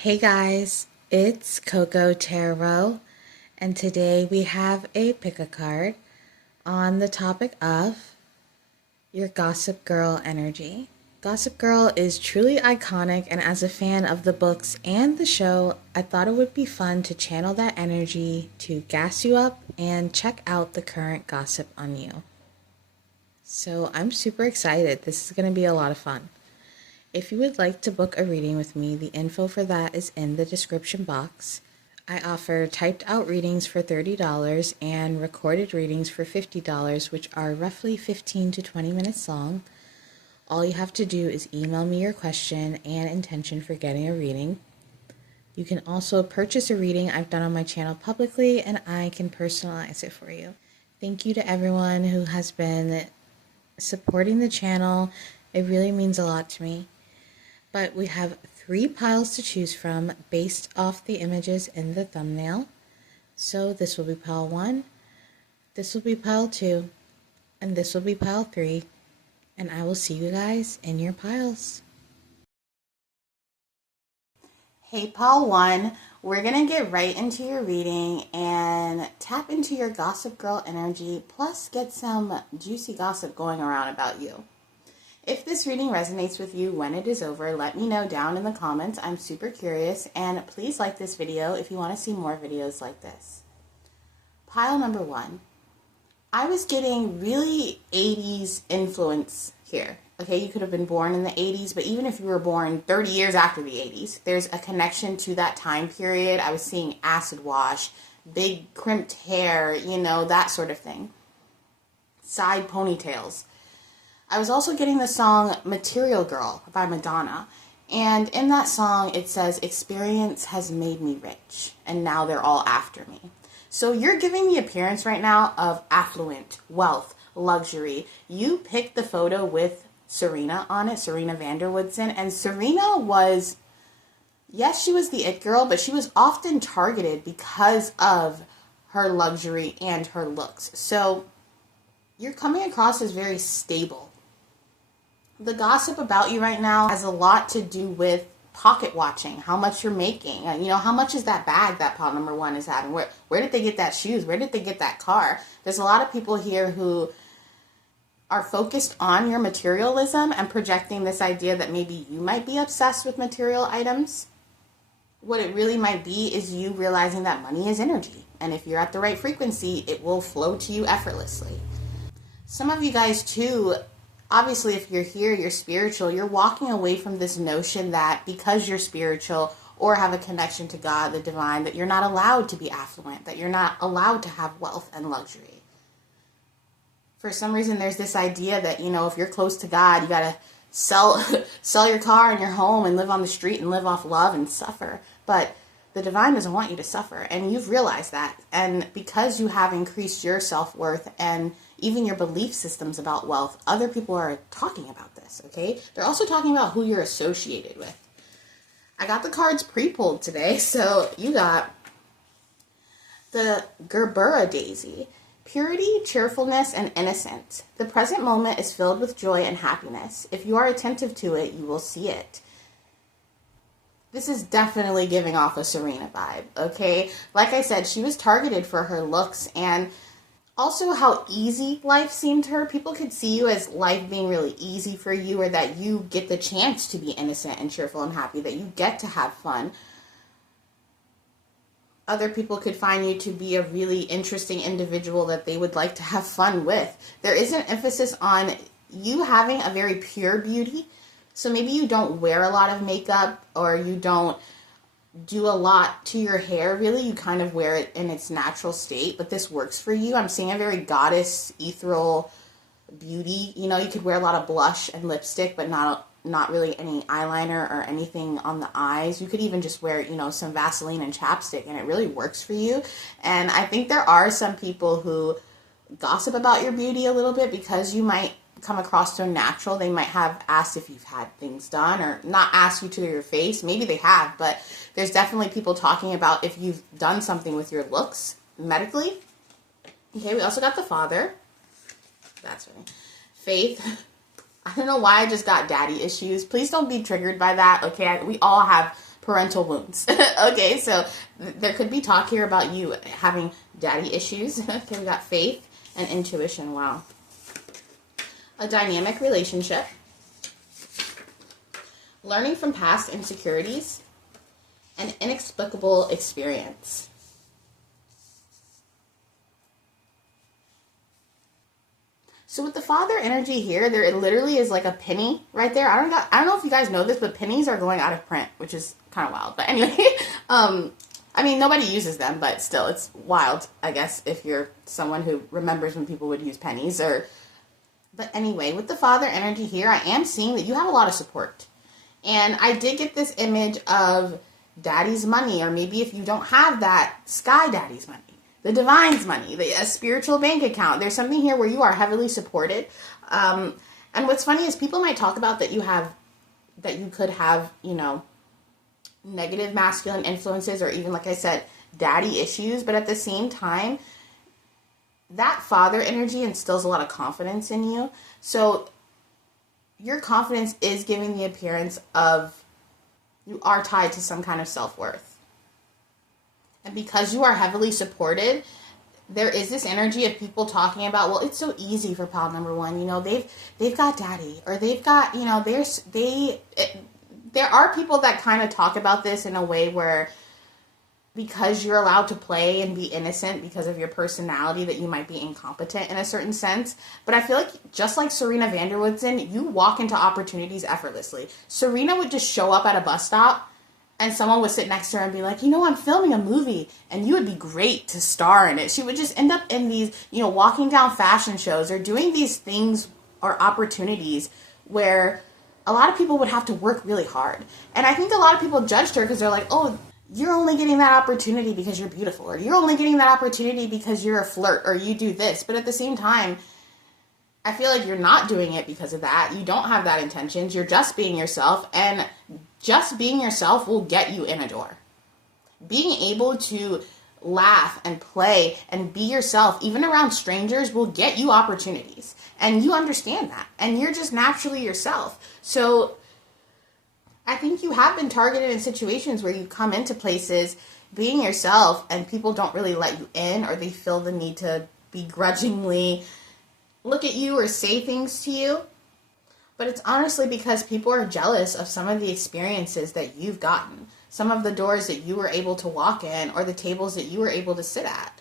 Hey guys, it's Coco Tarot, and today we have a pick a card on the topic of your Gossip Girl energy. Gossip Girl is truly iconic, and as a fan of the books and the show, I thought it would be fun to channel that energy to gas you up and check out the current gossip on you. So I'm super excited. This is going to be a lot of fun. If you would like to book a reading with me, the info for that is in the description box. I offer typed out readings for $30 and recorded readings for $50, which are roughly 15 to 20 minutes long. All you have to do is email me your question and intention for getting a reading. You can also purchase a reading I've done on my channel publicly, and I can personalize it for you. Thank you to everyone who has been supporting the channel. It really means a lot to me. But we have 3 piles to choose from based off the images in the thumbnail. So this will be pile 1, this will be pile 2, and this will be pile 3. And I will see you guys in your piles. Hey pile 1, we're going to get right into your reading and tap into your Gossip Girl energy, plus get some juicy gossip going around about you. If this reading resonates with you when it is over, let me know down in the comments. I'm super curious, and please like this video if you want to see more videos like this. Pile number 1. I was getting really 80s influence here. Okay, you could have been born in the 80s, but even if you were born 30 years after the 80s, there's a connection to that time period. I was seeing acid wash, big crimped hair, that sort of thing. Side ponytails. I was also getting the song Material Girl by Madonna. And in that song, it says, experience has made me rich, and now they're all after me. So you're giving the appearance right now of affluent, wealth, luxury. You picked the photo with Serena on it, Serena van der Woodsen. And Serena was, yes, she was the it girl, but she was often targeted because of her luxury and her looks. So you're coming across as very stable. The gossip about you right now has a lot to do with pocket watching, how much you're making. How much is that bag that pile number 1 is having? Where did they get that shoes? Where did they get that car? There's a lot of people here who are focused on your materialism and projecting this idea that maybe you might be obsessed with material items. What it really might be is you realizing that money is energy. And if you're at the right frequency, it will flow to you effortlessly. Some of you guys too, obviously, if you're here, you're spiritual, you're walking away from this notion that because you're spiritual or have a connection to God, the divine, that you're not allowed to be affluent, that you're not allowed to have wealth and luxury. For some reason, there's this idea that, if you're close to God, you got to sell your car and your home and live on the street and live off love and suffer. But the divine doesn't want you to suffer, and you've realized that. And because you have increased your self-worth and even your belief systems about wealth, other people are talking about this, okay? They're also talking about who you're associated with. I got the cards pre-pulled today, so you got the Gerbera Daisy. Purity, cheerfulness, and innocence. The present moment is filled with joy and happiness. If you are attentive to it, you will see it. This is definitely giving off a Serena vibe, okay? Like I said, she was targeted for her looks and also how easy life seemed to her. People could see you as life being really easy for you, or that you get the chance to be innocent and cheerful and happy, that you get to have fun. Other people could find you to be a really interesting individual that they would like to have fun with. There is an emphasis on you having a very pure beauty. So maybe you don't wear a lot of makeup, or you don't do a lot to your hair, really. You kind of wear it in its natural state, but this works for you. I'm seeing a very goddess, ethereal beauty. You could wear a lot of blush and lipstick, but not really any eyeliner or anything on the eyes. You could even just wear, some Vaseline and chapstick, and it really works for you. And I think there are some people who gossip about your beauty a little bit because you might come across so natural. They might have asked if you've had things done, or not asked you to your face. Maybe they have, but there's definitely people talking about if you've done something with your looks medically. Okay, we also got the Father. That's funny. Faith. I don't know why I just got daddy issues. Please don't be triggered by that, okay? We all have parental wounds. Okay, so there could be talk here about you having daddy issues. Okay, we got faith and intuition. Wow. A dynamic relationship. Learning from past insecurities. An inexplicable experience. So with the father energy here, there literally is like a penny right there. I don't know if you guys know this, but pennies are going out of print, which is kind of wild. But anyway, I mean, nobody uses them, but still, it's wild, I guess, if you're someone who remembers when people would use pennies. But anyway, with the father energy here, I am seeing that you have a lot of support. And I did get this image of daddy's money, or maybe if you don't have that, sky daddy's money. The divine's money, a spiritual bank account. There's something here where you are heavily supported. And what's funny is people might talk about that you could have, negative masculine influences, or even, like I said, daddy issues. But at the same time, that father energy instills a lot of confidence in you. So your confidence is giving the appearance of you are tied to some kind of self-worth. And because you are heavily supported, there is this energy of people talking about, well, it's so easy for pile number one. They've got daddy, or they've got, there are people that kind of talk about this in a way where because you're allowed to play and be innocent because of your personality, that you might be incompetent in a certain sense. But I feel like just like Serena Vanderwoodson, you walk into opportunities effortlessly. Serena would just show up at a bus stop and someone would sit next to her and be like, I'm filming a movie and you would be great to star in it. She would just end up in these, walking down fashion shows or doing these things or opportunities where a lot of people would have to work really hard. And I think a lot of people judged her because they're like, oh, you're only getting that opportunity because you're beautiful, or you're only getting that opportunity because you're a flirt, or you do this. But at the same time, I feel like you're not doing it because of that. You don't have that intentions. You're just being yourself, and just being yourself will get you in a door. Being able to laugh and play and be yourself, even around strangers, will get you opportunities. And you understand that. And you're just naturally yourself. So I think you have been targeted in situations where you come into places being yourself and people don't really let you in, or they feel the need to begrudgingly look at you or say things to you. But it's honestly because people are jealous of some of the experiences that you've gotten, some of the doors that you were able to walk in, or the tables that you were able to sit at.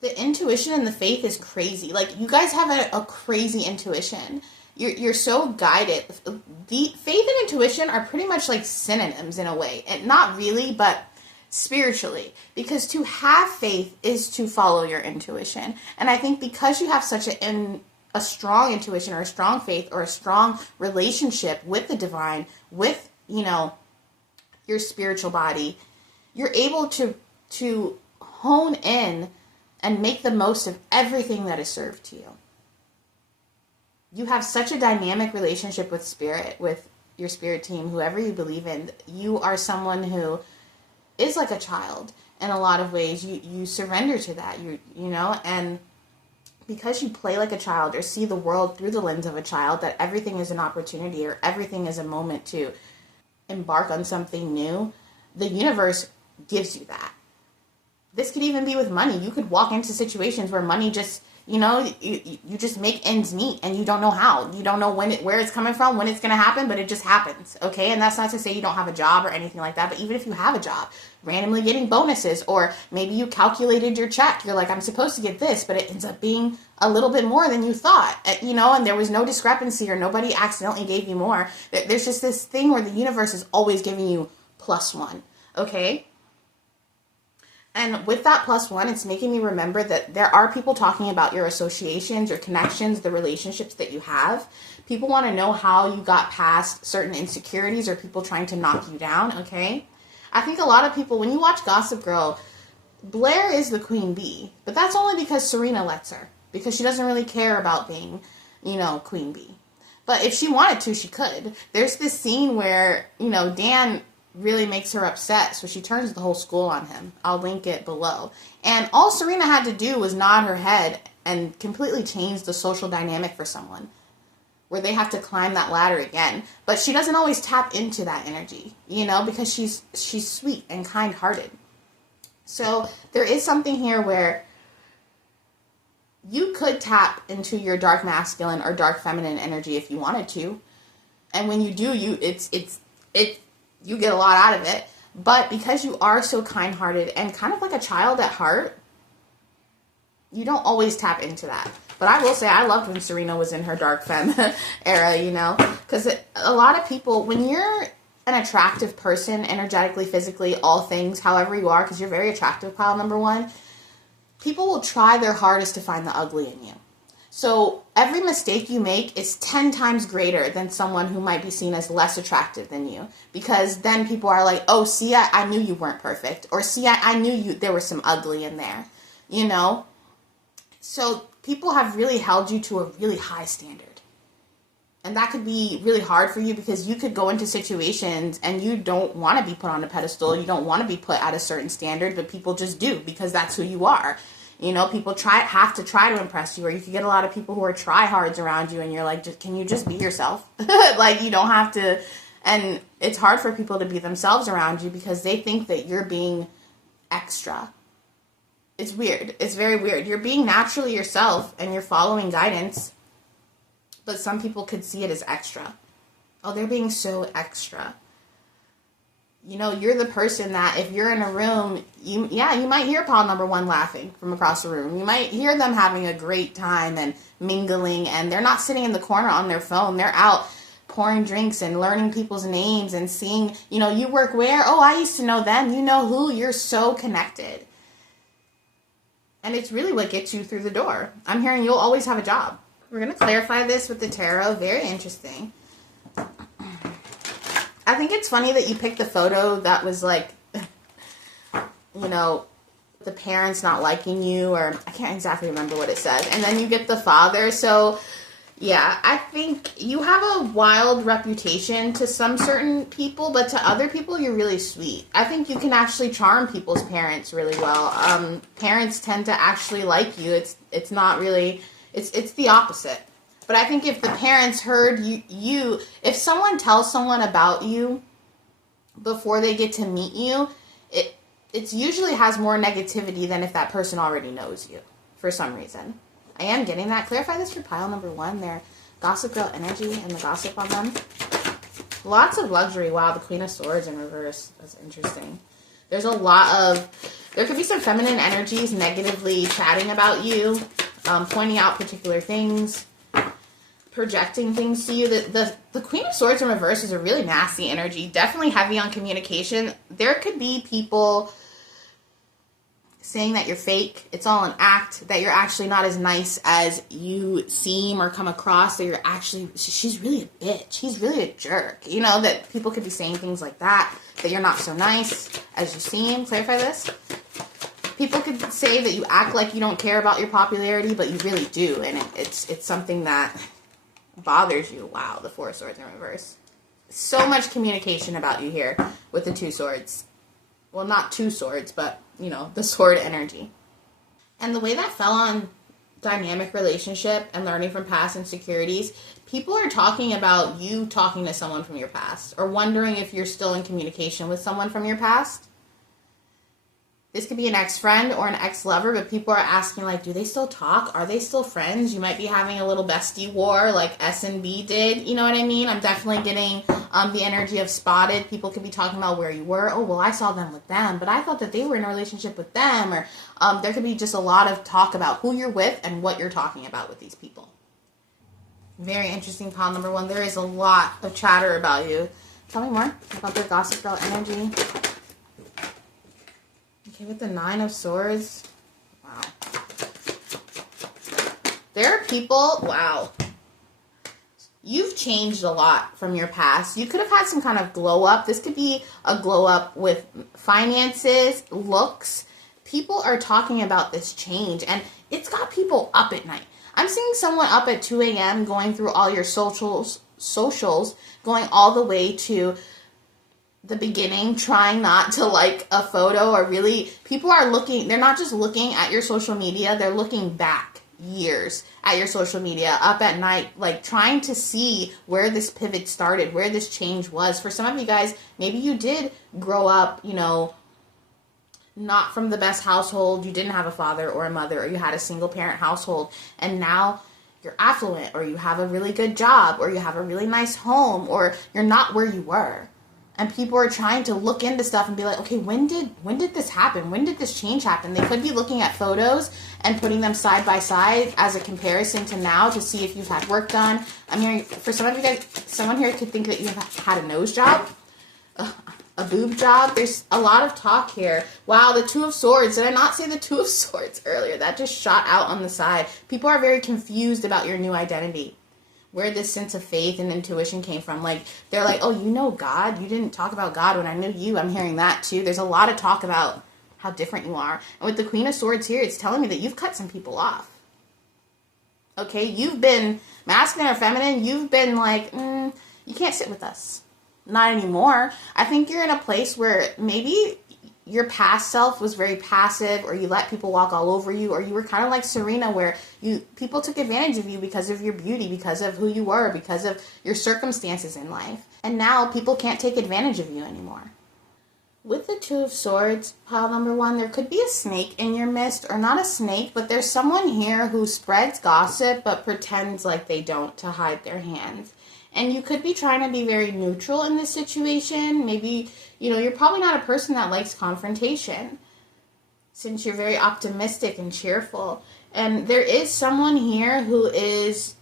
The intuition and the faith is crazy. Like, you guys have a crazy intuition. You're so guided. The faith and intuition are pretty much like synonyms in a way. And not really, but spiritually. Because to have faith is to follow your intuition. And I think because you have such a strong intuition, or a strong faith, or a strong relationship with the divine, with, your spiritual body, you're able to hone in and make the most of everything that is served to you. You have such a dynamic relationship with spirit, with your spirit team, whoever you believe in. You are someone who is like a child in a lot of ways. You surrender to that, and because you play like a child or see the world through the lens of a child, that everything is an opportunity or everything is a moment to embark on something new, the universe gives you that. This could even be with money. You could walk into situations where money just, you just make ends meet and you don't know how. You don't know where it's coming from, when it's going to happen, but it just happens, okay? And that's not to say you don't have a job or anything like that, but even if you have a job, randomly getting bonuses, or maybe you calculated your check. You're like, I'm supposed to get this, but it ends up being a little bit more than you thought, and there was no discrepancy, or nobody accidentally gave you more. There's just this thing where the universe is always giving you +1, okay? And with that +1, it's making me remember that there are people talking about your associations, your connections, the relationships that you have. People want to know how you got past certain insecurities, or people trying to knock you down, okay? I think a lot of people, when you watch Gossip Girl, Blair is the queen bee. But that's only because Serena lets her. Because she doesn't really care about being, queen bee. But if she wanted to, she could. There's this scene where, Dan really makes her upset, so she turns the whole school on him. I'll link it below. And all Serena had to do was nod her head and completely change the social dynamic for someone. where they have to climb that ladder again. But she doesn't always tap into that energy, because she's sweet and kind-hearted. So there is something here where you could tap into your dark masculine or dark feminine energy if you wanted to. And when you do, you get a lot out of it. But because you are so kind-hearted and kind of like a child at heart, you don't always tap into that. But I will say I loved when Serena was in her dark femme era, because a lot of people, when you're an attractive person, energetically, physically, all things, however you are, because you're very attractive, pile number one, people will try their hardest to find the ugly in you. So every mistake you make is 10 times greater than someone who might be seen as less attractive than you. Because then people are like, oh, see, I knew you weren't perfect. Or see, I knew there was some ugly in there, So people have really held you to a really high standard. And that could be really hard for you because you could go into situations and you don't want to be put on a pedestal. You don't want to be put at a certain standard, but people just do because that's who you are. People have to try to impress you, or you could get a lot of people who are tryhards around you and you're like, can you just be yourself? Like, you don't have to. And it's hard for people to be themselves around you because they think that you're being extra. It's weird. It's very weird. You're being naturally yourself and you're following guidance, but some people could see it as extra. Oh, they're being so extra. You're the person that if you're in a room, you might hear pile number one laughing from across the room. You might hear them having a great time and mingling, and they're not sitting in the corner on their phone. They're out pouring drinks and learning people's names and seeing, you work where? Oh, I used to know them. You know who? You're so connected. And it's really what gets you through the door. I'm hearing you'll always have a job. We're going to clarify this with the tarot. Very interesting. I think it's funny that you picked the photo that was like, the parents not liking you, or I can't exactly remember what it said. And then you get the father. So, yeah, I think you have a wild reputation to some certain people, but to other people, you're really sweet. I think you can actually charm people's parents really well. Parents tend to actually like you. It's not really, it's the opposite. But I think if the parents heard you, if someone tells someone about you before they get to meet you, it usually has more negativity than if that person already knows you for some reason. I am getting that. Clarify this for pile number one. Their Gossip Girl energy and the gossip on them. Lots of luxury. Wow, the Queen of Swords in reverse. That's interesting. There could be some feminine energies negatively chatting about you, pointing out particular things, projecting things to you. The Queen of Swords in reverse is a really nasty energy, definitely heavy on communication. There could be people saying that you're fake, it's all an act, that you're actually not as nice as you seem or come across, that you're actually, she's really a bitch, he's really a jerk, that people could be saying things like that you're not so nice as you seem. Clarify this. People could say that you act like you don't care about your popularity, but you really do, and it's something that bothers you. Wow, the Four of Swords in reverse. So much communication about you here with the Two Swords. Well, not two swords, but, the sword energy. And the way that fell on dynamic relationship and learning from past insecurities, people are talking about you talking to someone from your past or wondering if you're still in communication with someone from your past. This could be an ex-friend or an ex-lover, but people are asking, like, do they still talk? Are they still friends? You might be having a little bestie war like S&B did. You know what I mean? I'm definitely getting the energy of spotted. People could be talking about where you were. Oh, well, I saw them with them, but I thought that they were in a relationship with them. Or there could be just a lot of talk about who you're with and what you're talking about with these people. Very interesting, pile number one. There is a lot of chatter about you. Tell me more about their Gossip Girl energy. Okay, with the Nine of Swords. Wow. There are people, wow. You've changed a lot from your past. You could have had some kind of glow up. This could be a glow up with finances, looks. People are talking about this change, and it's got people up at night. I'm seeing someone up at 2 a.m. going through all your socials, going all the way to the beginning, trying not to like a photo, or really, people are looking, they're not just looking at your social media, they're looking back years at your social media, up at night, like trying to see where this pivot started, where this change was. For some of you guys, maybe you did grow up, you know, not from the best household. You didn't have a father or a mother, or you had a single parent household, and now you're affluent, or you have a really good job, or you have a really nice home, or you're not where you were. And people are trying to look into stuff and be like, okay, when did this happen? When did this change happen? They could be looking at photos and putting them side by side as a comparison to now to see if you've had work done. I'm hearing, for some of you guys, someone here could think that you've had a nose job, a boob job. There's a lot of talk here. Wow, the Two of Swords. Did I not say the Two of Swords earlier? That just shot out on the side. People are very confused about your new identity, where this sense of faith and intuition came from. Like, they're like, oh, you know God? You didn't talk about God when I knew you. I'm hearing that too. There's a lot of talk about how different you are. And with the Queen of Swords here, it's telling me that you've cut some people off. Okay, you've been masculine or feminine. You've been like, you can't sit with us. Not anymore. I think you're in a place where maybe your past self was very passive, or you let people walk all over you, or you were kind of like Serena, where people took advantage of you because of your beauty, because of who you were, because of your circumstances in life. And now people can't take advantage of you anymore. With the Two of Swords, pile number one, there could be a snake in your midst, or not a snake, but there's someone here who spreads gossip but pretends like they don't to hide their hands. And you could be trying to be very neutral in this situation. Maybe, you know, you're probably not a person that likes confrontation, since you're very optimistic and cheerful. And there is someone here who is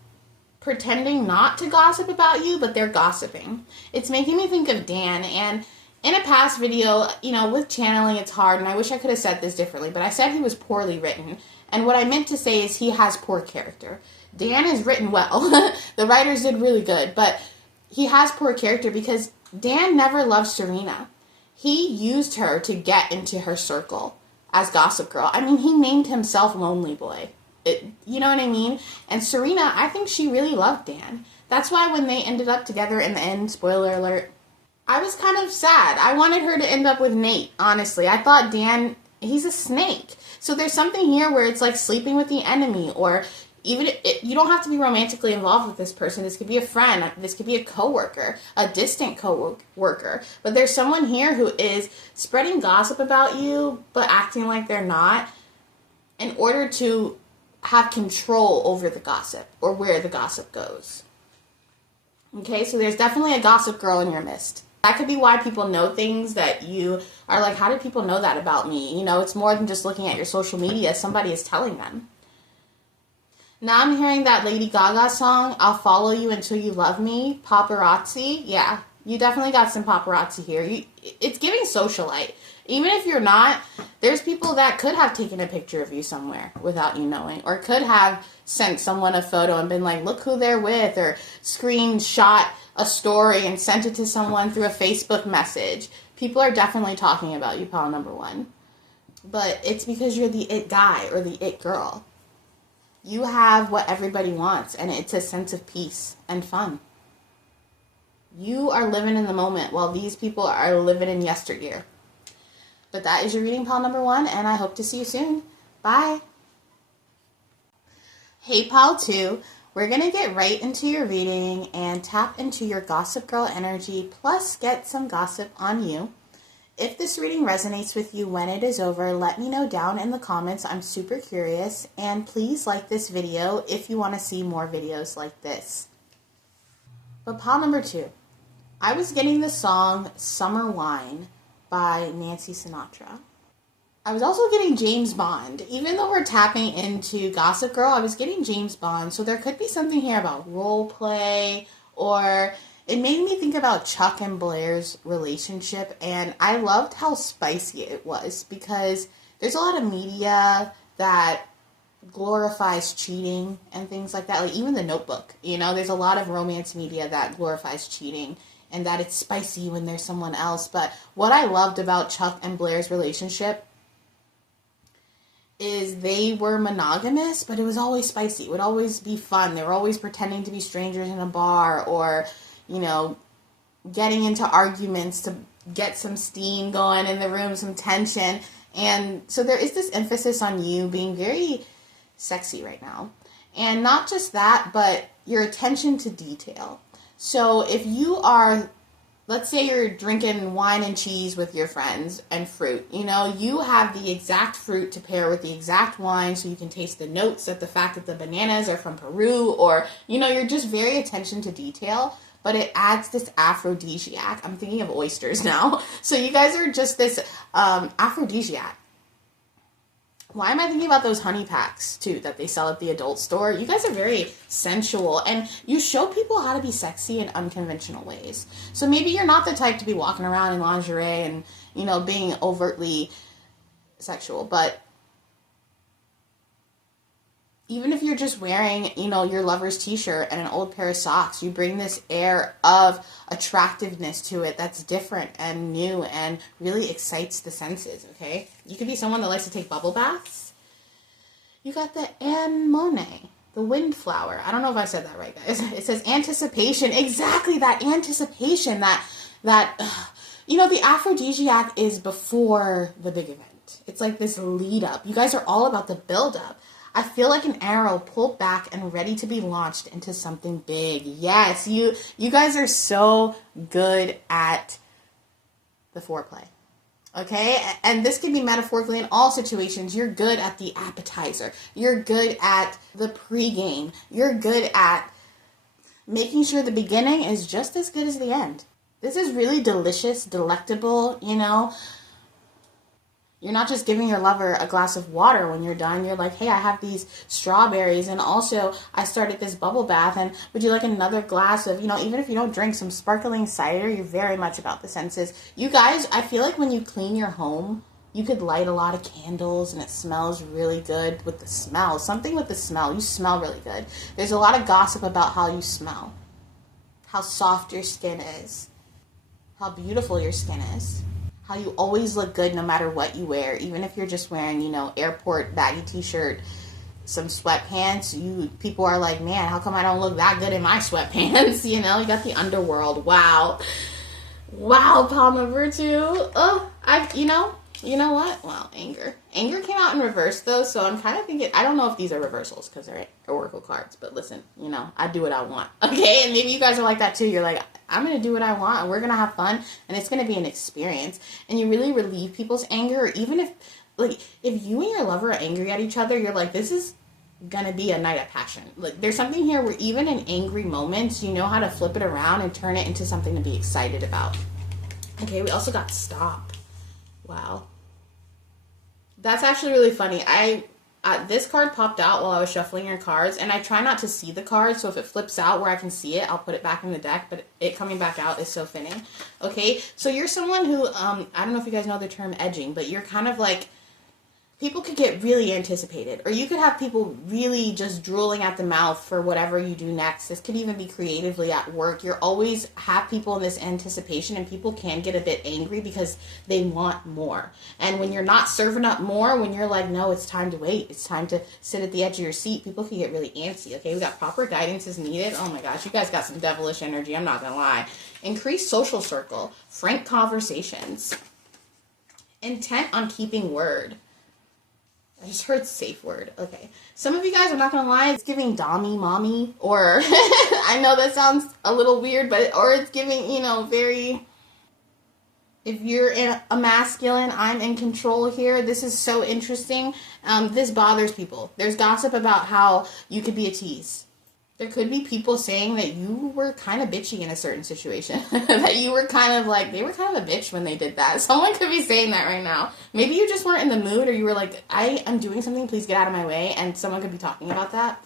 pretending not to gossip about you, but they're gossiping. It's making me think of Dan. And in a past video, you know, with channeling, it's hard, and I wish I could have said this differently, but I said he was poorly written. And what I meant to say is he has poor character. Dan is written well. The writers did really good, but he has poor character because Dan never loved Serena. He used her to get into her circle as Gossip Girl. I mean, he named himself Lonely Boy. You know what I mean? And Serena, I think she really loved Dan. That's why when they ended up together in the end, spoiler alert, I was kind of sad. I wanted her to end up with Nate, honestly. I thought Dan, he's a snake. So there's something here where it's like sleeping with the enemy, or even you don't have to be romantically involved with this person. This could be a friend. This could be a coworker, a distant coworker. But there's someone here who is spreading gossip about you, but acting like they're not, in order to have control over the gossip or where the gossip goes. Okay, so there's definitely a gossip girl in your midst. That could be why people know things that you are like, how did people know that about me? You know, it's more than just looking at your social media. Somebody is telling them. Now I'm hearing that Lady Gaga song, I'll Follow You Until You Love Me, paparazzi. Yeah, you definitely got some paparazzi here. It's giving socialite. Even if you're not, there's people that could have taken a picture of you somewhere without you knowing, or could have sent someone a photo and been like, look who they're with, or screenshot a story and sent it to someone through a Facebook message. People are definitely talking about you, pile number one. But it's because you're the it guy or the it girl. You have what everybody wants, and it's a sense of peace and fun. You are living in the moment while these people are living in yesteryear. But that is your reading, pile number one, and I hope to see you soon. Bye. Hey, pile two. We're going to get right into your reading and tap into your Gossip Girl energy, plus get some gossip on you. If this reading resonates with you when it is over, let me know down in the comments. I'm super curious. And please like this video if you want to see more videos like this. But pile number two. I was getting the song Summer Wine by Nancy Sinatra. I was also getting James Bond. Even though we're tapping into Gossip Girl, I was getting James Bond. So there could be something here about role play, or it made me think about Chuck and Blair's relationship, and I loved how spicy it was, because there's a lot of media that glorifies cheating and things like that. Like even The Notebook, you know, there's a lot of romance media that glorifies cheating and that it's spicy when there's someone else. But what I loved about Chuck and Blair's relationship is they were monogamous, but it was always spicy. It would always be fun. They were always pretending to be strangers in a bar, or, you know, getting into arguments to get some steam going in the room, some tension. And so there is this emphasis on you being very sexy right now. And not just that, but your attention to detail. So if you are, let's say you're drinking wine and cheese with your friends and fruit, you know, you have the exact fruit to pair with the exact wine so you can taste the notes of the fact that the bananas are from Peru, or, you know, you're just very attention to detail, but it adds this aphrodisiac. I'm thinking of oysters now. So you guys are just this aphrodisiac. Why am I thinking about those honey packs, too, that they sell at the adult store? You guys are very sensual, and you show people how to be sexy in unconventional ways. So maybe you're not the type to be walking around in lingerie and, you know, being overtly sexual, but even if you're just wearing, you know, your lover's t-shirt and an old pair of socks, you bring this air of attractiveness to it that's different and new and really excites the senses, okay? You could be someone that likes to take bubble baths. You got the anemone, the windflower. I don't know if I said that right, guys. It says anticipation. Exactly, that anticipation, that you know, the aphrodisiac is before the big event. It's like this lead up. You guys are all about the build up. I feel like an arrow pulled back and ready to be launched into something big. Yes, you guys are so good at the foreplay. Okay? And this can be metaphorically in all situations. You're good at the appetizer. You're good at the pregame. You're good at making sure the beginning is just as good as the end. This is really delicious, delectable, you know. You're not just giving your lover a glass of water when you're done. You're like, hey, I have these strawberries, and also I started this bubble bath, and would you like another glass of, you know, even if you don't drink some sparkling cider, you're very much about the senses. You guys, I feel like when you clean your home, you could light a lot of candles, and it smells really good with the smell. Something with the smell. You smell really good. There's a lot of gossip about how you smell, how soft your skin is, how beautiful your skin is. How you always look good no matter what you wear. Even if you're just wearing, you know, airport baggy t-shirt, some sweatpants, people are like, man, how come I don't look that good in my sweatpants? You know, you got the underworld. Wow. Wow, Palma Virtue. Oh, you know what? Well, anger. Anger came out in reverse, though, so I'm kind of thinking, I don't know if these are reversals because they're oracle cards, but listen, you know, I do what I want, okay? And maybe you guys are like that, too. You're like, I'm going to do what I want, and we're going to have fun, and it's going to be an experience, and you really relieve people's anger, or even if you and your lover are angry at each other, you're like, this is going to be a night of passion. Like, there's something here where even in angry moments, you know how to flip it around and turn it into something to be excited about. Okay, we also got stop. Wow. That's actually really funny. This card popped out while I was shuffling your cards, and I try not to see the card, so if it flips out where I can see it, I'll put it back in the deck, but it coming back out is so fitting. Okay, so you're someone who, I don't know if you guys know the term edging, but you're kind of like, people could get really anticipated, or you could have people really just drooling at the mouth for whatever you do next. This could even be creatively at work. You're always have people in this anticipation, and people can get a bit angry because they want more. And when you're not serving up more, when you're like, no, it's time to wait, it's time to sit at the edge of your seat, people can get really antsy. Okay, we got proper guidance is needed. Oh my gosh, you guys got some devilish energy, I'm not gonna lie. Increase social circle, frank conversations, intent on keeping word. I just heard safe word. Okay. Some of you guys, I'm not going to lie, it's giving dommy mommy, or I know that sounds a little weird, but, or it's giving, you know, very, if you're in a masculine, I'm in control here. This is so interesting. This bothers people. There's gossip about how you could be a tease. There could be people saying that you were kind of bitchy in a certain situation. That you were kind of like, they were kind of a bitch when they did that. Someone could be saying that right now. Maybe you just weren't in the mood, or you were like, I am doing something, please get out of my way. And someone could be talking about that.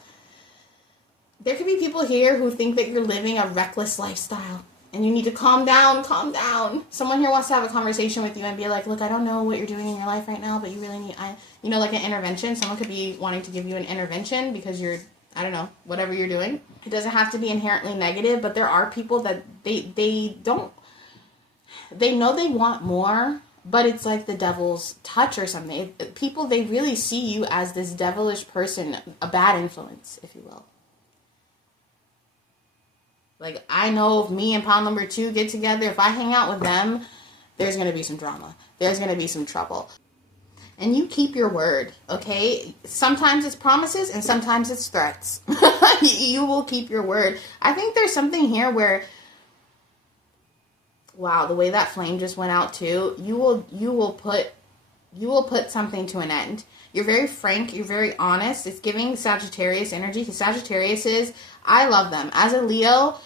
There could be people here who think that you're living a reckless lifestyle. And you need to calm down, calm down. Someone here wants to have a conversation with you and be like, look, I don't know what you're doing in your life right now, but you really need, you know, like an intervention. Someone could be wanting to give you an intervention because you're, I don't know, whatever you're doing. It doesn't have to be inherently negative, but there are people that they know they want more, but it's like the devil's touch or something. People, they really see you as this devilish person, a bad influence, if you will. Like, I know if me and pile number 2 get together, if I hang out with them, there's going to be some drama. There's going to be some trouble. And you keep your word, okay? Sometimes it's promises and sometimes it's threats. You will keep your word. I think there's something here where, wow, the way that flame just went out too, you will put something to an end. You're very frank, you're very honest. It's giving Sagittarius energy, because Sagittarius is, I love them. As a Leo,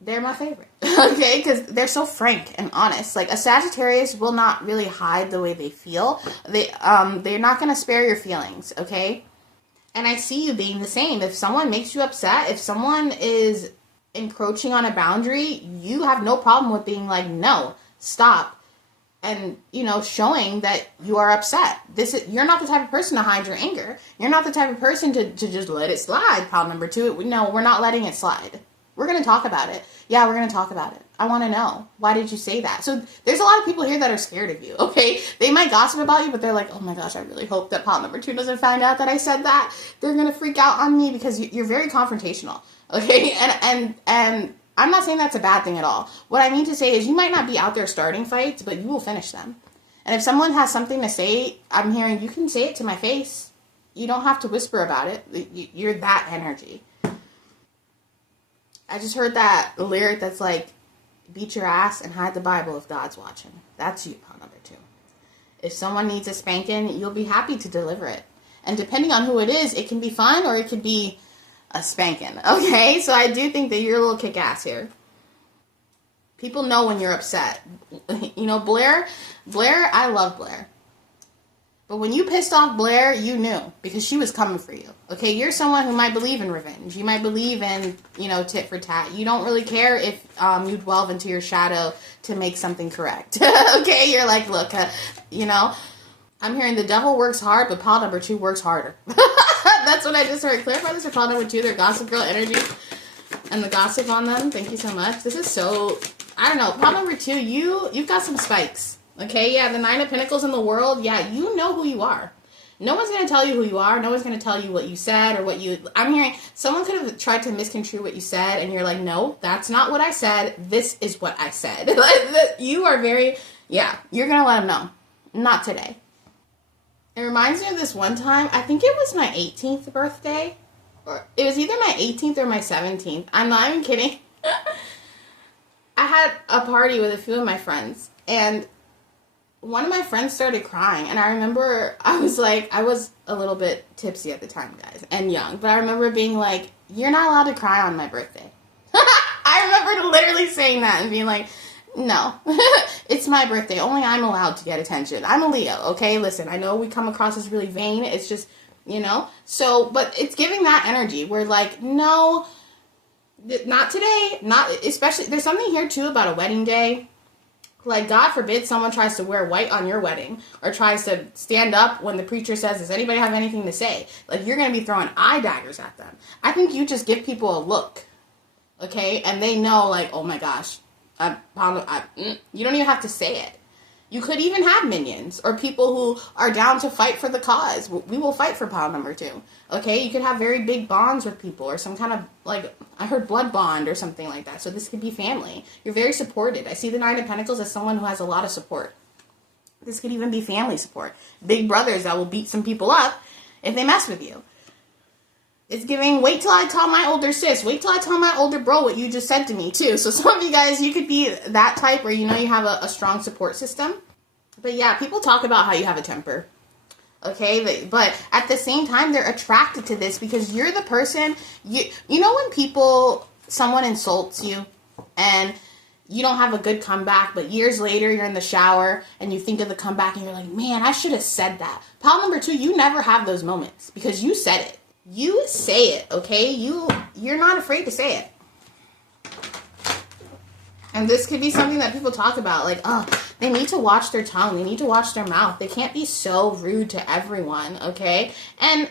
they're my favorite, okay? Because they're so frank and honest. Like, a Sagittarius will not really hide the way they feel. They're not going to spare your feelings, okay? And I see you being the same. If someone makes you upset, if someone is encroaching on a boundary, you have no problem with being like, no, stop. And, you know, showing that you are upset. You're not the type of person to hide your anger. You're not the type of person to just let it slide, pile number 2. No, we're not letting it slide. We're going to talk about it. Yeah, we're going to talk about it. I want to know. Why did you say that? So there's a lot of people here that are scared of you, okay? They might gossip about you, but they're like, oh my gosh, I really hope that pile number 2 doesn't find out that I said that. They're going to freak out on me, because you're very confrontational, okay? And I'm not saying that's a bad thing at all. What I mean to say is, you might not be out there starting fights, but you will finish them. And if someone has something to say, I'm hearing, you can say it to my face. You don't have to whisper about it. You're that energy. I just heard that lyric that's like, beat your ass and hide the Bible if God's watching. That's you, pile number 2. If someone needs a spanking, you'll be happy to deliver it. And depending on who it is, it can be fun or it could be a spanking. Okay, so I do think that you're a little kick-ass here. People know when you're upset. You know, Blair, I love Blair. But when you pissed off Blair, you knew, because she was coming for you. Okay, you're someone who might believe in revenge. You might believe in, you know, tit for tat. You don't really care if you delve into your shadow to make something correct. Okay, you're like, look, you know, I'm hearing the devil works hard, but pile number 2 works harder. That's what I just heard. Clarify this for pile number 2, their gossip girl energy and the gossip on them. Thank you so much. This is so, I don't know, pile number 2, you've got some spikes. Okay, yeah, the 9 of Pentacles in the world, yeah, you know who you are. No one's going to tell you who you are. No one's going to tell you what you said or what you... I'm hearing someone could have tried to misconstrue what you said, and you're like, no, that's not what I said. This is what I said. You are very... Yeah, you're going to let them know. Not today. It reminds me of this one time. I think it was my 18th birthday. Or it was either my 18th or my 17th. I'm not even kidding. I had a party with a few of my friends, and one of my friends started crying, and I remember I was a little bit tipsy at the time, guys, and young, but I remember being like, you're not allowed to cry on my birthday. I remember literally saying that and being like, no, it's my birthday. Only I'm allowed to get attention. I'm a Leo, okay? Listen, I know we come across as really vain. It's just, you know, so, but it's giving that energy. We're like, no, not today. Not, especially, there's something here too about a wedding day. Like, God forbid someone tries to wear white on your wedding or tries to stand up when the preacher says, does anybody have anything to say? Like, you're going to be throwing eye daggers at them. I think you just give people a look, okay? And they know, like, oh my gosh, you don't even have to say it. You could even have minions or people who are down to fight for the cause. We will fight for pile number 2. Okay, you could have very big bonds with people or some kind of, like, I heard blood bond or something like that. So this could be family. You're very supported. I see the 9 of Pentacles as someone who has a lot of support. This could even be family support. Big brothers that will beat some people up if they mess with you. It's giving, wait till I tell my older sis, wait till I tell my older bro what you just said to me too. So some of you guys, you could be that type where you know you have a strong support system. But yeah, people talk about how you have a temper. Okay, but at the same time, they're attracted to this because you're the person, you know when someone insults you and you don't have a good comeback, but years later you're in the shower and you think of the comeback and you're like, man, I should have said that. Pile number 2, you never have those moments because you said it. You say it, okay? You're not afraid to say it. And this could be something that people talk about, like, oh, they need to watch their tongue. They need to watch their mouth. They can't be so rude to everyone, okay? And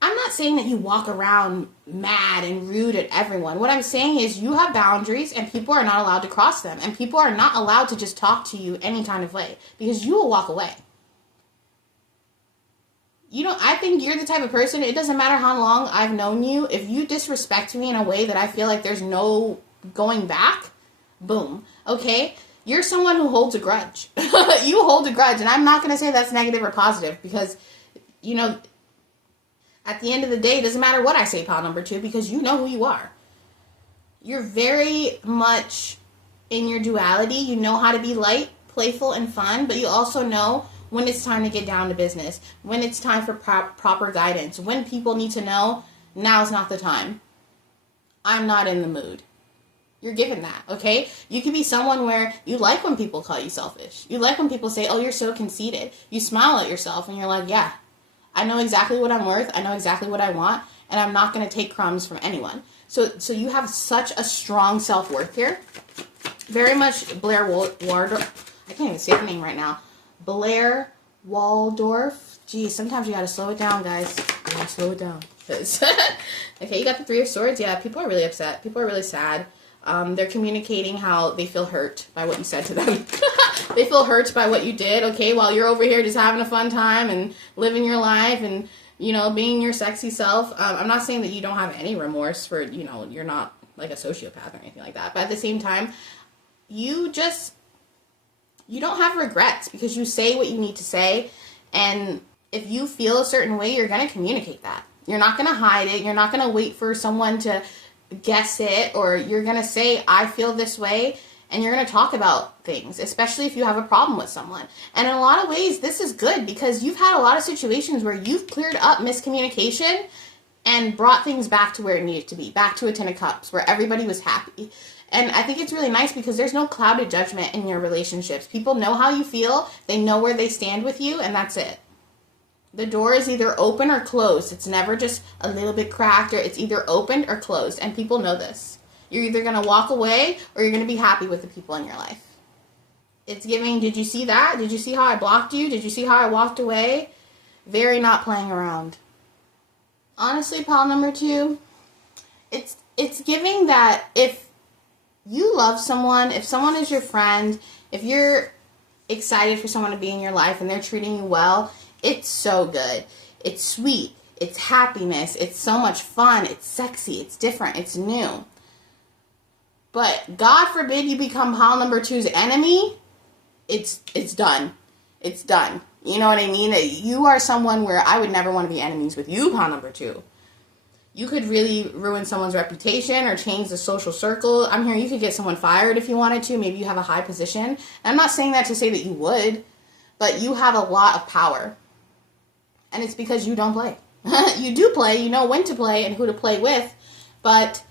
I'm not saying that you walk around mad and rude at everyone. What I'm saying is you have boundaries and people are not allowed to cross them. And people are not allowed to just talk to you any kind of way because you will walk away. I think you're the type of person, it doesn't matter how long I've known you, if you disrespect me in a way that I feel like there's no going back, boom, okay? You're someone who holds a grudge. You hold a grudge. And I'm not going to say that's negative or positive because, you know, at the end of the day, it doesn't matter what I say, pile number 2, because you know who you are. You're very much in your duality. You know how to be light, playful, and fun, but you also know when it's time to get down to business, when it's time for proper guidance, when people need to know, now's not the time. I'm not in the mood. You're given that, okay? You can be someone where you like when people call you selfish. You like when people say, oh, you're so conceited. You smile at yourself and you're like, yeah, I know exactly what I'm worth. I know exactly what I want. And I'm not going to take crumbs from anyone. So you have such a strong self-worth here. Very much Blair Waldorf. I can't even say the name right now. Blair Waldorf. Geez, sometimes you got to slow it down, guys. You got to slow it down. Okay, you got the 3 of Swords. Yeah, people are really upset. People are really sad. They're communicating how they feel hurt by what you said to them. They feel hurt by what you did, okay, while you're over here just having a fun time and living your life and, you know, being your sexy self. I'm not saying that you don't have any remorse for, you know, you're not like a sociopath or anything like that. But at the same time, you don't have regrets because you say what you need to say. And if you feel a certain way, you're going to communicate that. You're not going to hide it. You're not going to wait for someone to guess it, or you're going to say, I feel this way, and you're going to talk about things, especially if you have a problem with someone. And in a lot of ways, this is good because you've had a lot of situations where you've cleared up miscommunication and brought things back to where it needed to be, back to a 10 of cups, where everybody was happy. And I think it's really nice because there's no clouded judgment in your relationships. People know how you feel, they know where they stand with you, and that's it. The door is either open or closed. It's never just a little bit cracked, or it's either opened or closed. And people know this. You're either going to walk away or you're going to be happy with the people in your life. It's giving, did you see that? Did you see how I blocked you? Did you see how I walked away? Very not playing around. Honestly, pile number 2, it's giving that if you love someone, if someone is your friend, if you're excited for someone to be in your life and they're treating you well, it's so good. It's sweet. It's happiness. It's so much fun. It's sexy. It's different. It's new. But God forbid you become pile number 2's enemy. It's done. It's done. You know what I mean? You are someone where I would never want to be enemies with you, pile number 2. You could really ruin someone's reputation or change the social circle. I'm hearing you could get someone fired if you wanted to. Maybe you have a high position. And I'm not saying that to say that you would, but you have a lot of power. And it's because you don't play. You do play. You know when to play and who to play with. But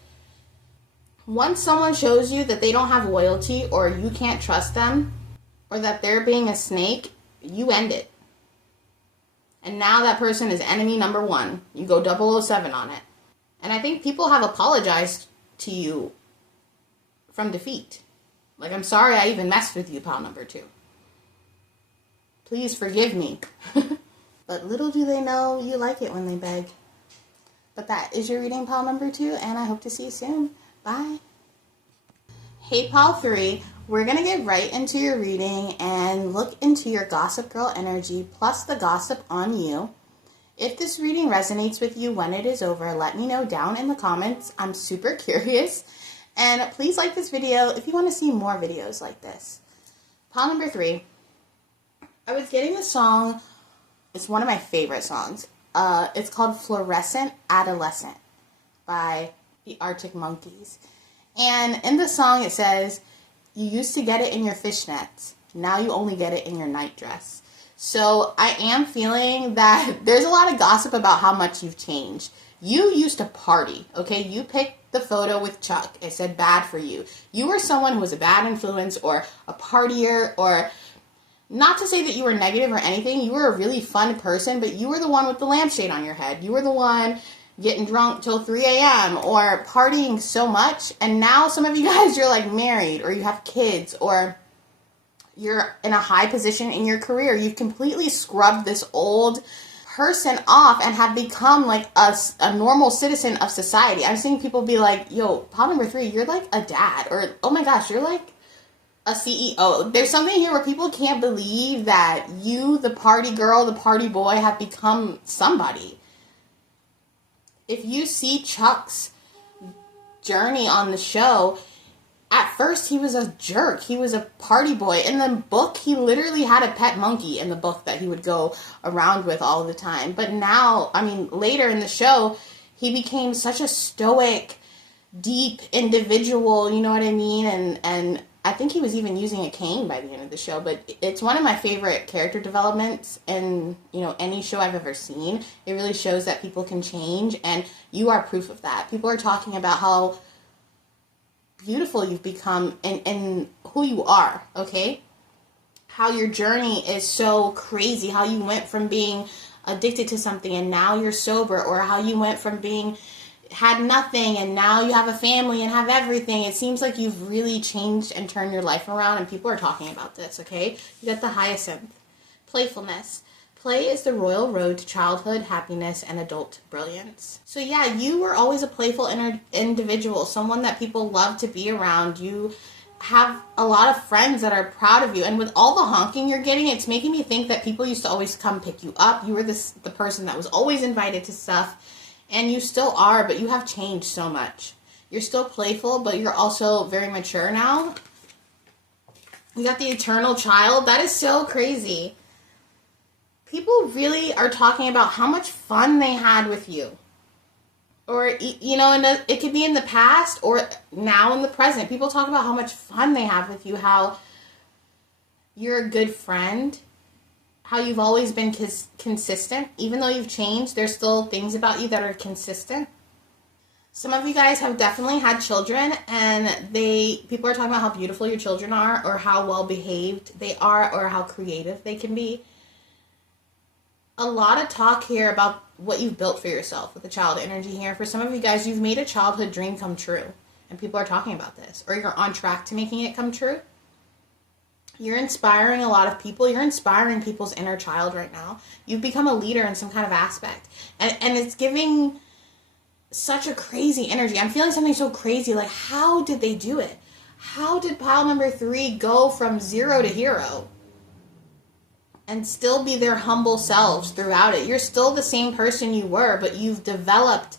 once someone shows you that they don't have loyalty or you can't trust them or that they're being a snake, you end it. And now that person is enemy number 1. You go 007 on it. And I think people have apologized to you from defeat. Like, I'm sorry I even messed with you, pile number 2. Please forgive me. But little do they know you like it when they beg. But that is your reading, pile number 2, and I hope to see you soon. Bye. Hey, pile 3, we're going to get right into your reading and look into your gossip girl energy plus the gossip on you. If this reading resonates with you when it is over, let me know down in the comments. I'm super curious. And please like this video if you want to see more videos like this. Pile number 3, I was getting the song. It's one of my favorite songs. It's called Fluorescent Adolescent by the Arctic Monkeys. And in the song it says, you used to get it in your fishnets. Now you only get it in your night dress. So I am feeling that there's a lot of gossip about how much you've changed. You used to party, okay? You picked the photo with Chuck. It said bad for you. You were someone who was a bad influence or a partier, or not to say that you were negative or anything. You were a really fun person, but you were the one with the lampshade on your head. You were the one getting drunk till 3 a.m. or partying so much. And now some of you guys, you're like married or you have kids or you're in a high position in your career. You've completely scrubbed this old person off and have become like a normal citizen of society. I'm seeing people be like, yo, pile number 3, you're like a dad, or oh my gosh, you're like a CEO. There's something here where people can't believe that you, the party girl, the party boy, have become somebody. If you see Chuck's journey on the show, at first he was a jerk. He was a party boy. In the book, he literally had a pet monkey in the book that he would go around with all the time. But now, I mean, later in the show, he became such a stoic, deep individual, you know what I mean? And I think he was even using a cane by the end of the show. But it's one of my favorite character developments in, you know, any show I've ever seen. It really shows that people can change, and you are proof of that. People are talking about how beautiful you've become and who you are, okay? How your journey is so crazy, how you went from being addicted to something and now you're sober, or how you went from had nothing and now you have a family and have everything. It seems like you've really changed and turned your life around, and people are talking about this, okay? You got the hyacinth. Playfulness. Play is the royal road to childhood, happiness, and adult brilliance. So yeah, you were always a playful individual, someone that people love to be around. You have a lot of friends that are proud of you. And with all the honking you're getting, it's making me think that people used to always come pick you up. You were the person that was always invited to stuff. And you still are, but you have changed so much. You're still playful, but you're also very mature now. You got the eternal child. That is so crazy. People really are talking about how much fun they had with you. Or, you know, it could be in the past or now in the present. People talk about how much fun they have with you, how you're a good friend, how you've always been consistent. Even though you've changed, there's still things about you that are consistent. Some of you guys have definitely had children, and people are talking about how beautiful your children are, or how well behaved they are, or how creative they can be. A lot of talk here about what you've built for yourself with the child energy here. For some of you guys, you've made a childhood dream come true, and people are talking about this, or you're on track to making it come true. You're inspiring a lot of people. You're inspiring people's inner child right now. You've become a leader in some kind of aspect, and it's giving such a crazy energy. I'm feeling something so crazy. Like, how did they do it? How did pile number 3 go from 0 to hero and still be their humble selves throughout it? You're still the same person you were, but you've developed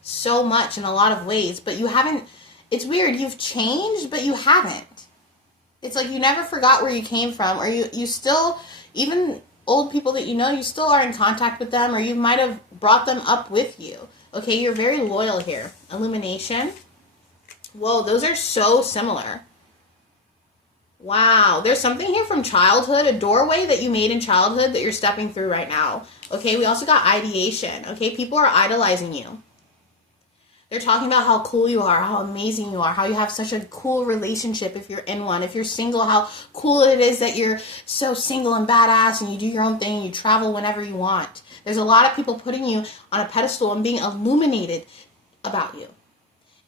so much in a lot of ways. But you haven't, it's weird, you've changed, but you haven't. It's like you never forgot where you came from, or you still, even old people that you know, you still are in contact with them, or you might have brought them up with you. Okay, you're very loyal here. Illumination. Whoa, those are so similar. Wow, there's something here from childhood, a doorway that you made in childhood that you're stepping through right now. Okay, we also got ideation. Okay, people are idolizing you. They're talking about how cool you are, how amazing you are, how you have such a cool relationship if you're in one. If you're single, how cool it is that you're so single and badass and you do your own thing and you travel whenever you want. There's a lot of people putting you on a pedestal and being illuminated about you.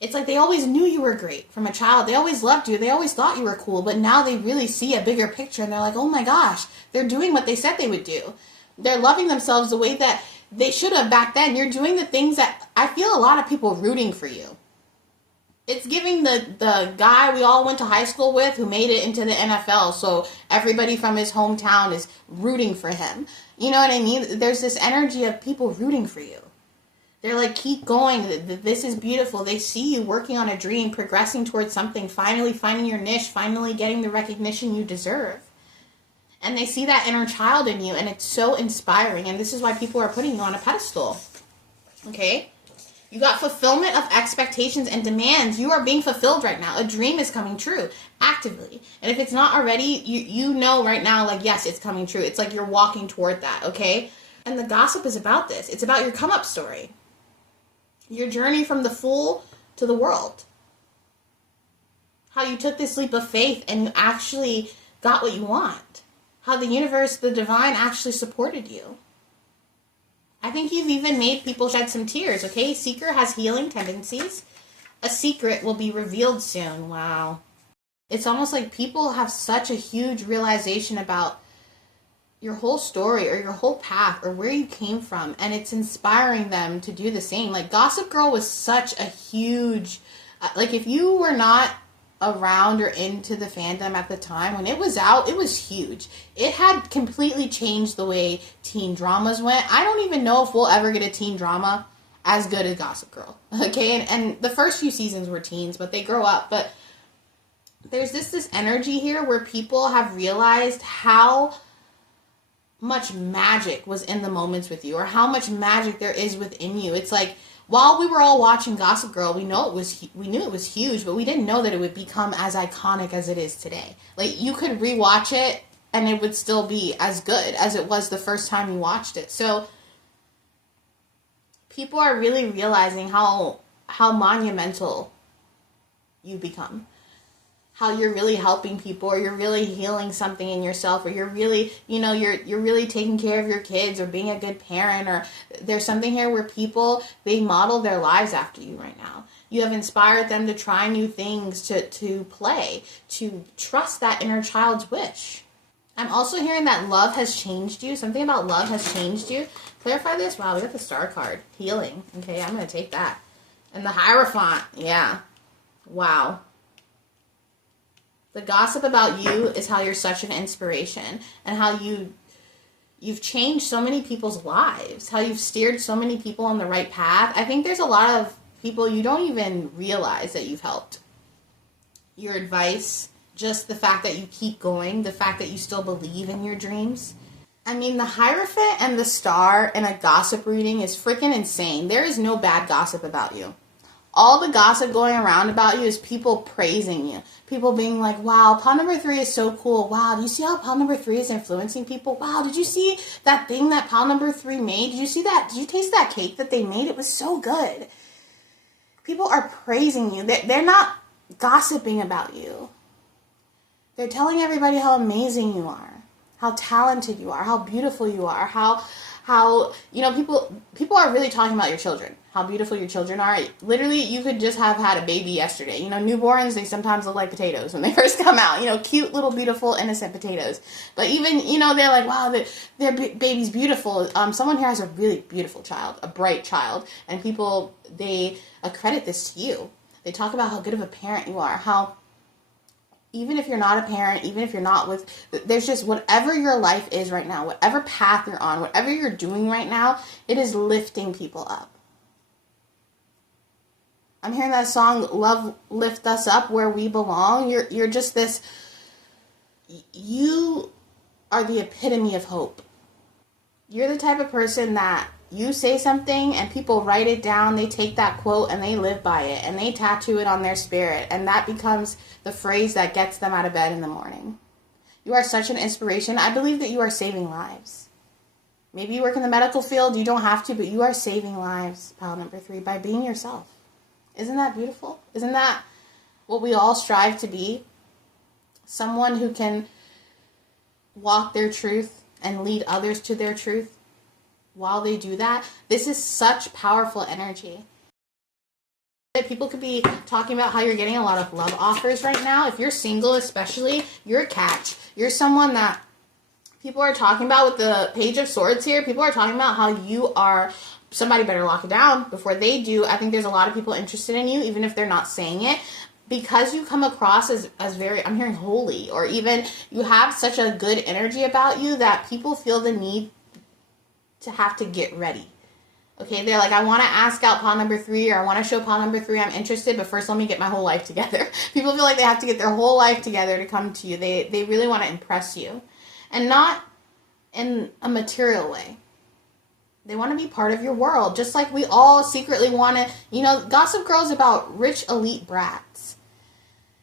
It's like they always knew you were great from a child. They always loved you. They always thought you were cool. But now they really see a bigger picture and they're like, oh my gosh, they're doing what they said they would do. They're loving themselves the way that they should have back then. You're doing the things that I feel a lot of people rooting for you. It's giving the guy we all went to high school with who made it into the NFL. So everybody from his hometown is rooting for him. You know what I mean? There's this energy of people rooting for you. They're like, keep going. This is beautiful. They see you working on a dream, progressing towards something, finally finding your niche, finally getting the recognition you deserve. And they see that inner child in you, and it's so inspiring. And this is why people are putting you on a pedestal. Okay? You got fulfillment of expectations and demands. You are being fulfilled right now. A dream is coming true actively. And if it's not already, you know right now, like, yes, it's coming true. It's like you're walking toward that, okay? And the gossip is about this. It's about your come-up story. Your journey from the fool to the world. How you took this leap of faith and you actually got what you want. How the universe, the divine, actually supported you. I think you've even made people shed some tears, okay? Seeker has healing tendencies. A secret will be revealed soon. Wow. It's almost like people have such a huge realization about your whole story or your whole path or where you came from, and it's inspiring them to do the same. Like, Gossip Girl was such a huge, like, if you were not around or into the fandom at the time when it was out, it was huge. It had completely changed the way teen dramas went. I don't even know if we'll ever get a teen drama as good as Gossip Girl. Okay, and the first few seasons were teens, but they grow up. But there's this energy here where people have realized how much magic was in the moments with you, or how much magic there is within you. It's like, while we were all watching Gossip Girl, we knew it was huge, but we didn't know that it would become as iconic as it is today. Like, you could rewatch it and it would still be as good as it was the first time you watched it. So people are really realizing how monumental you become. How you're really helping people, or you're really healing something in yourself, or you're really, you're really taking care of your kids, or being a good parent, or there's something here where people, they model their lives after you right now. You have inspired them to try new things, to play, to trust that inner child's wish. I'm also hearing that love has changed you. Something about love has changed you. Clarify this. Wow, we got the star card. Healing. Okay, I'm going to take that. And the Hierophant. Yeah. Wow. The gossip about you is how you're such an inspiration, and how you've changed so many people's lives, how you've steered so many people on the right path. I think there's a lot of people you don't even realize that you've helped. Your advice, just the fact that you keep going, the fact that you still believe in your dreams. I mean, the Hierophant and the Star in a gossip reading is freaking insane. There is no bad gossip about you. All the gossip going around about you is people praising you. People being like, wow, pile number 3 is so cool. Wow, do you see how pile number 3 is influencing people? Wow, did you see that thing that pile number 3 made? Did you see that? Did you taste that cake that they made? It was so good. People are praising you. They're not gossiping about you. They're telling everybody how amazing you are, how talented you are, how beautiful you are, how people are really talking about your children, how beautiful your children are. Literally, you could just have had a baby yesterday. Newborns, they sometimes look like potatoes when they first come out. Cute little beautiful innocent potatoes. But even they're like, wow, their baby's beautiful. Someone here has a really beautiful child, a bright child, and people, they accredit this to you. They talk about how good of a parent you are, how even if you're not a parent, even if you're not there's just whatever your life is right now, whatever path you're on, whatever you're doing right now, it is lifting people up. I'm hearing that song, Love Lift Us Up, Where We Belong. You're just this, you are the epitome of hope. You're the type of person that you say something and people write it down, they take that quote and they live by it, and they tattoo it on their spirit, and that becomes the phrase that gets them out of bed in the morning. You are such an inspiration. I believe that you are saving lives. Maybe you work in the medical field, you don't have to, but you are saving lives, pile number 3, by being yourself. Isn't that beautiful? Isn't that what we all strive to be? Someone who can walk their truth and lead others to their truth. While they do that, this is such powerful energy. People could be talking about how you're getting a lot of love offers right now. If you're single especially, you're a catch. You're someone that people are talking about with the Page of Swords here. People are talking about how you are, somebody better lock it down before they do. I think there's a lot of people interested in you, even if they're not saying it. Because you come across as very, I'm hearing holy, or even you have such a good energy about you that people feel the need to have to get ready. Okay, they're like, I want to ask out pile number 3, or I want to show pile number 3 I'm interested, but first let me get my whole life together. People feel like they have to get their whole life together to come to you. They really want to impress you. And not in a material way. They want to be part of your world, just like we all secretly want to, Gossip Girl is about rich elite brats.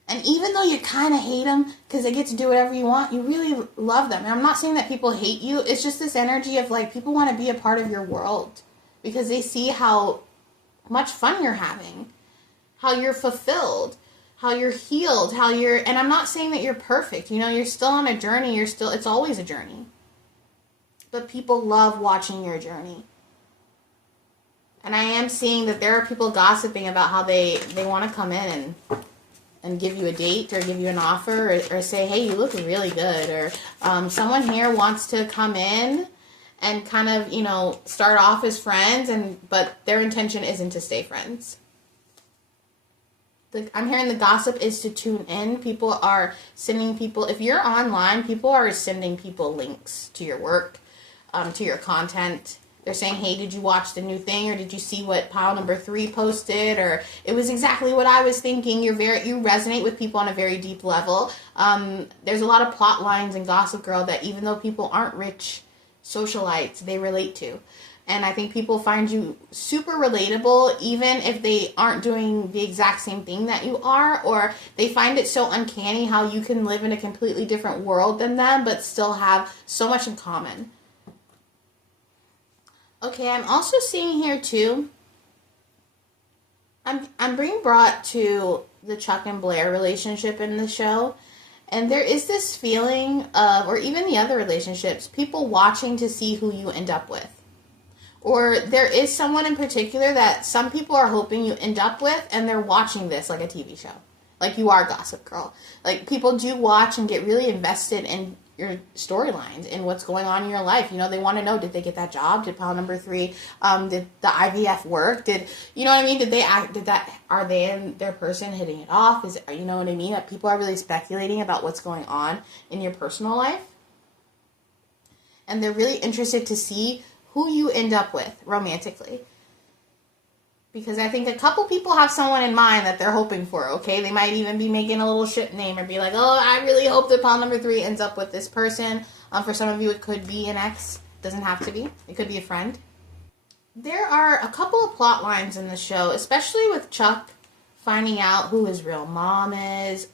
And even though you kind of hate them because they get to do whatever you want, you really love them. And I'm not saying that people hate you. It's just this energy of like, people want to be a part of your world because they see how much fun you're having, how you're fulfilled, how you're healed, and I'm not saying that you're perfect. You're still on a journey. It's always a journey. But people love watching your journey. And I am seeing that there are people gossiping about how they want to come in and give you a date, or give you an offer, or say, hey, you look really good, or someone here wants to come in and kind of, start off as friends, but their intention isn't to stay friends. I'm hearing the gossip is to tune in. People are sending people, if you're online, people are sending people links to your work, to your content, They're saying, hey, did you watch the new thing, or did you see what pile number 3 posted, or it was exactly what I was thinking. You resonate with people on a very deep level. There's a lot of plot lines in Gossip Girl that even though people aren't rich socialites, they relate to. And I think people find you super relatable, even if they aren't doing the exact same thing that you are, or they find it so uncanny how you can live in a completely different world than them, but still have so much in common. Okay, I'm also seeing here too, I'm being brought to the Chuck and Blair relationship in the show. And there is this feeling of, or even the other relationships, people watching to see who you end up with. Or there is someone in particular that some people are hoping you end up with, and they're watching this like a TV show. Like you are Gossip Girl. Like people do watch and get really invested in your storylines and what's going on in your life. You know, they want to know, did they get that job? Did pile number 3, did the IVF work? Did, you know what I mean? Are they and their person hitting it off? You know what I mean? That people are really speculating about what's going on in your personal life. And they're really interested to see who you end up with romantically. Because I think a couple people have someone in mind that they're hoping for, okay? They might even be making a little ship name or be like, oh, I really hope that pile number 3 ends up with this person. For some of you, it could be an ex. Doesn't have to be. It could be a friend. There are a couple of plot lines in the show, especially with Chuck finding out who his real mom is,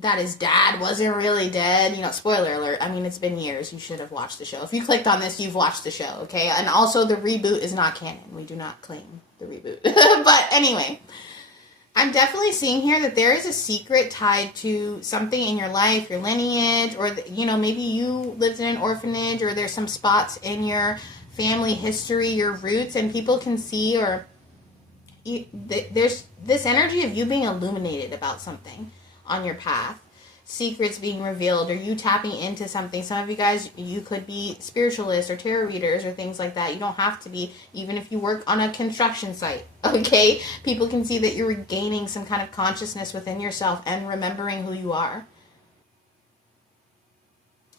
that his dad wasn't really dead. You know, spoiler alert. I mean, it's been years. You should have watched the show. If you clicked on this, you've watched the show, okay? And also, the reboot is not canon. We do not claim the reboot. But anyway, I'm definitely seeing here that there is a secret tied to something in your life, your lineage, or, you know, maybe you lived in an orphanage, or there's some spots in your family history, your roots, and people can see, or there's this energy of you being illuminated about something on your path, secrets being revealed, or you tapping into something. Some of you guys, you could be spiritualists or tarot readers or things like that. You don't have to be, even if you work on a construction site, okay? People can see that you're regaining some kind of consciousness within yourself and remembering who you are.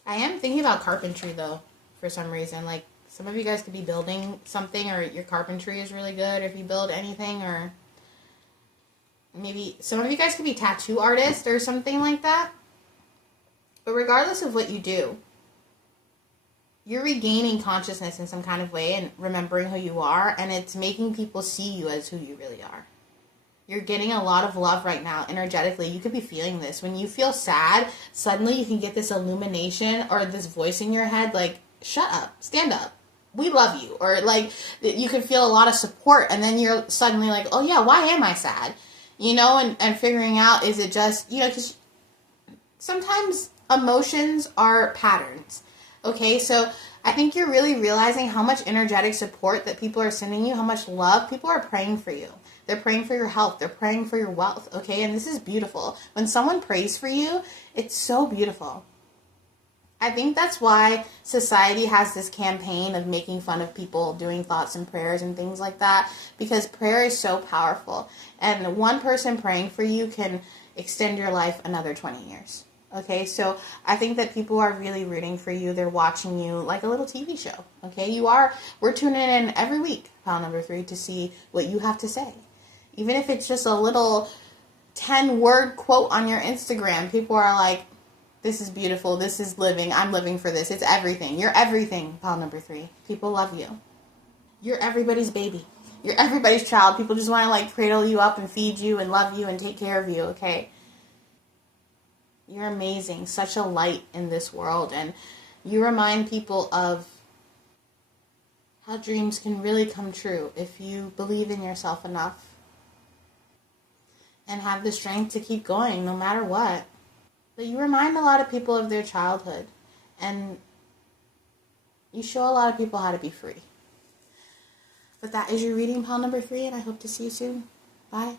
I am thinking about carpentry, though, for some reason. Like, some of you guys could be building something, or your carpentry is really good if you build anything, or maybe some of you guys could be tattoo artists or something like that. But regardless of what you do, you're regaining consciousness in some kind of way and remembering who you are, and it's making people see you as who you really are. You're getting a lot of love right now, energetically. You could be feeling this. When you feel sad, suddenly you can get this illumination or this voice in your head like, shut up, stand up, we love you. Or like, you can feel a lot of support, and then you're suddenly like, oh yeah, why am I sad? You know, and figuring out, is it just, you know, because sometimes emotions are patterns, okay? So I think you're really realizing how much energetic support that people are sending you, how much love. People are praying for you. They're praying for your health. They're praying for your wealth, okay? And this is beautiful. When someone prays for you, it's so beautiful. I think that's why society has this campaign of making fun of people doing thoughts and prayers and things like that, because prayer is so powerful. And one person praying for you can extend your life another 20 years. Okay, so I think that people are really rooting for you. They're watching you like a little TV show. Okay, we're tuning in every week, pile number 3, to see what you have to say. Even if it's just a little 10-word quote on your Instagram, people are like, this is beautiful. This is living. I'm living for this. It's everything. You're everything, pile number 3. People love you. You're everybody's baby. You're everybody's child. People just want to like cradle you up and feed you and love you and take care of you, okay? You're amazing. Such a light in this world. And you remind people of how dreams can really come true if you believe in yourself enough and have the strength to keep going no matter what. But you remind a lot of people of their childhood, and you show a lot of people how to be free. But that is your reading, pile number 3, and I hope to see you soon. Bye.